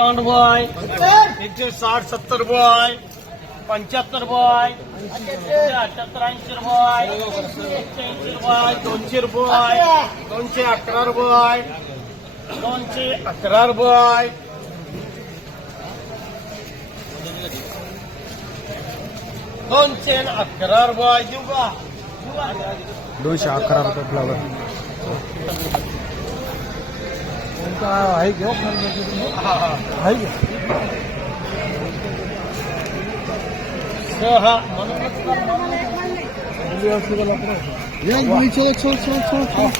एकावन्न रुपये एकशे साठ सत्तर रुपये पंच्याहत्तर एकशे अठ्याहत्तर ऐंशी रुपये एकशे ऐंशी रुपये दोनशे रुपये दोनशे अकरा रुपये दोनशे अकरा रुपये दोनशे रुपये देऊ का दोनशे रुपये फ्लावर घेऊ हा हा आहे घे सहा म्हणूनच तर चल चल चल चल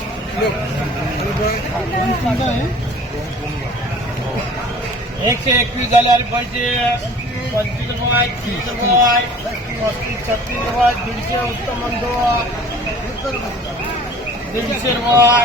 एकशे झाले अरे पाहिजे पंचवीस रुपये तीस रुपये पस्तीस छत्तीस रुपये दीडशे उत्तम दीडशे रुपये।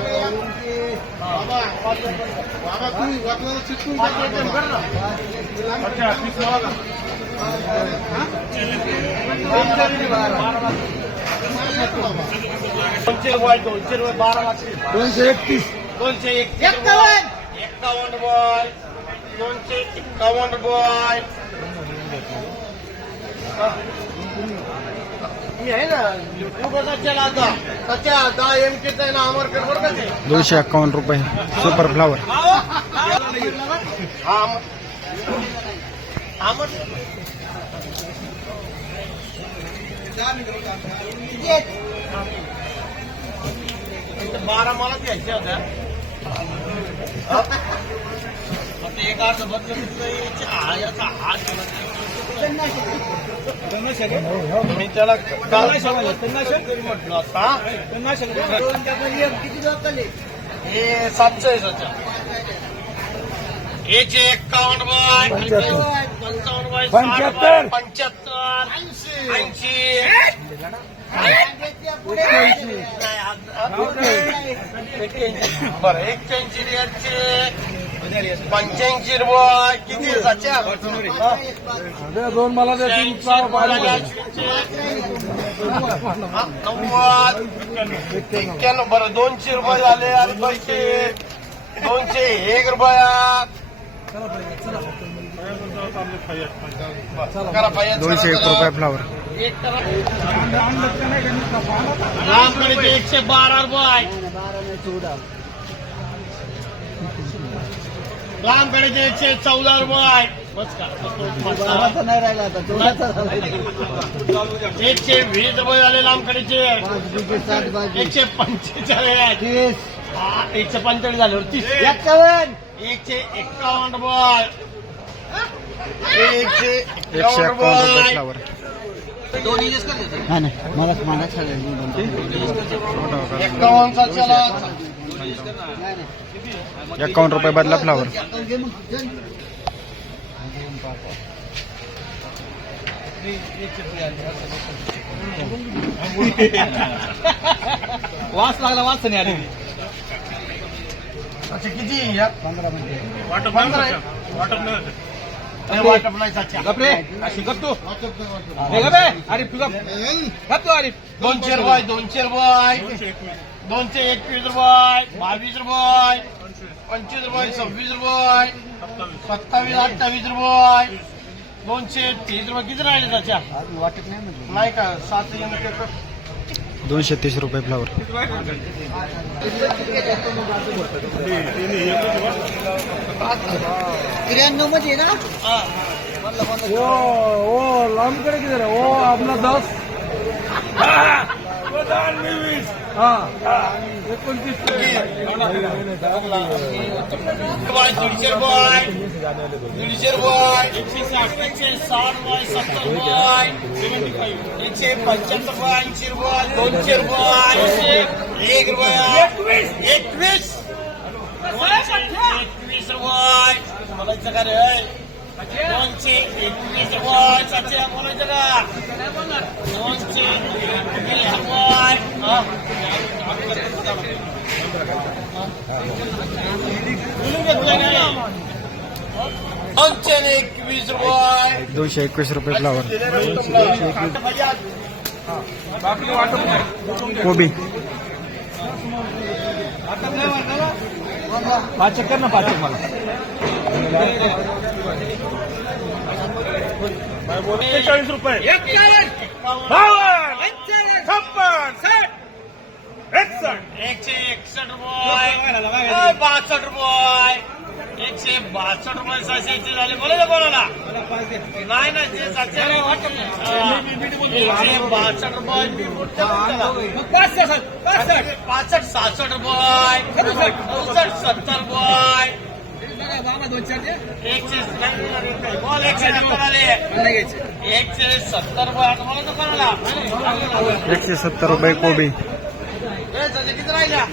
दोनशे रुपये दोनशे रुपये बारा लागतील दोनशे एकतीस दोनशे एक एक्कावन्न एक्कावन्न रुपये दोनशे एक्कावन्न रुपये दोनशे एक्कावन्न रुपये सुपर फ्लावर हा. हा. इथं बारा मला घ्यायच्या होत्या मी त्याला म्हटलो आता. हे सातशे बाय पंचावन्न बाय पंच्याहत्तर. पंच्याहत्तर. ऐंशी. बरं एक्क्याऐंशी एकशे पंच्याऐंशी रुपये किती आहे सातशे दोन मला नव्वद एक्क्याण्णव बरं दोनशे रुपये झाले आणि पैसे दोनशे एक रुपया करा पाहिजे दोनशे एक रुपये फ्लावर आमकडे एकशे बारा बाय रामकडे एकशे चौदा रुपये. आहे बस का? एकशे वीस रुपये झाले लांबकडेचे एकशे पंचेचाळीस. एकशे पंचेचाळीस झाले तीस. एक्कावन्न. एकशे एक्कावन्न रुपये. एकशे एक्कावन्न रुपये. नाही नाही. मला मला सांगायचं एकावन्न रुपये बदला फ्लावर वास लागला वास नाही आली. अच्छा किती पंधरा म्हणजे. वाटप पंधरा वाटप गप गप तू गप गप तू दोनशे रुपये दोनशे रुपये दोनशे एकवीस रुपये बावीस रुपये पंचवीस रुपये सव्वीस रुपये सत्तावीस अठ्ठावीस रुपये दोनशे तीस रुपये किती राहिले त्याच्या नाही का सात दोनशे तीस रुपये फ्लावर त्र्याण्णव मध्ये ना ओ ओ लांबकडे किती ओ आपला दस दीडशे रुपये दीडशे रुपये एकशे साठ एकशे साठ रुपये सत्तर रुपये एकशे पंच्याहत्तर रुपये ऐंशी रुपये दोनशे रुपये एक रुपया एकवीस एकवीस रुपये बोलायचं का रे दोनशे एकवीस रुपये सातशे बोलायचं का दोनशे एकवीस रुपये हा. बोलून घेतलं नाही. दोनशे एकवीस रुपये दोनशे एकवीस रुपये फ्लावर कोबी पाच चक्कर ना पाच मला. एक्केचाळीस रुपये. छप्पन एकशे एकसठ रुपये. पासष्ट रुपये. एकशे बासष्ट रुपये सहाशे झाले. बोला बोला नाही ना जे सातशे एकशे बासष्ट रुपये बिलकुलच्या पासष्ट सहासष्ट रुपये चौसष्ट सत्तर रुपये एकशे बोल एकशे आले एकशे सत्तर रुपये एकशे सत्तर रुपये कोबी। ए, सध्या किती राहिल्या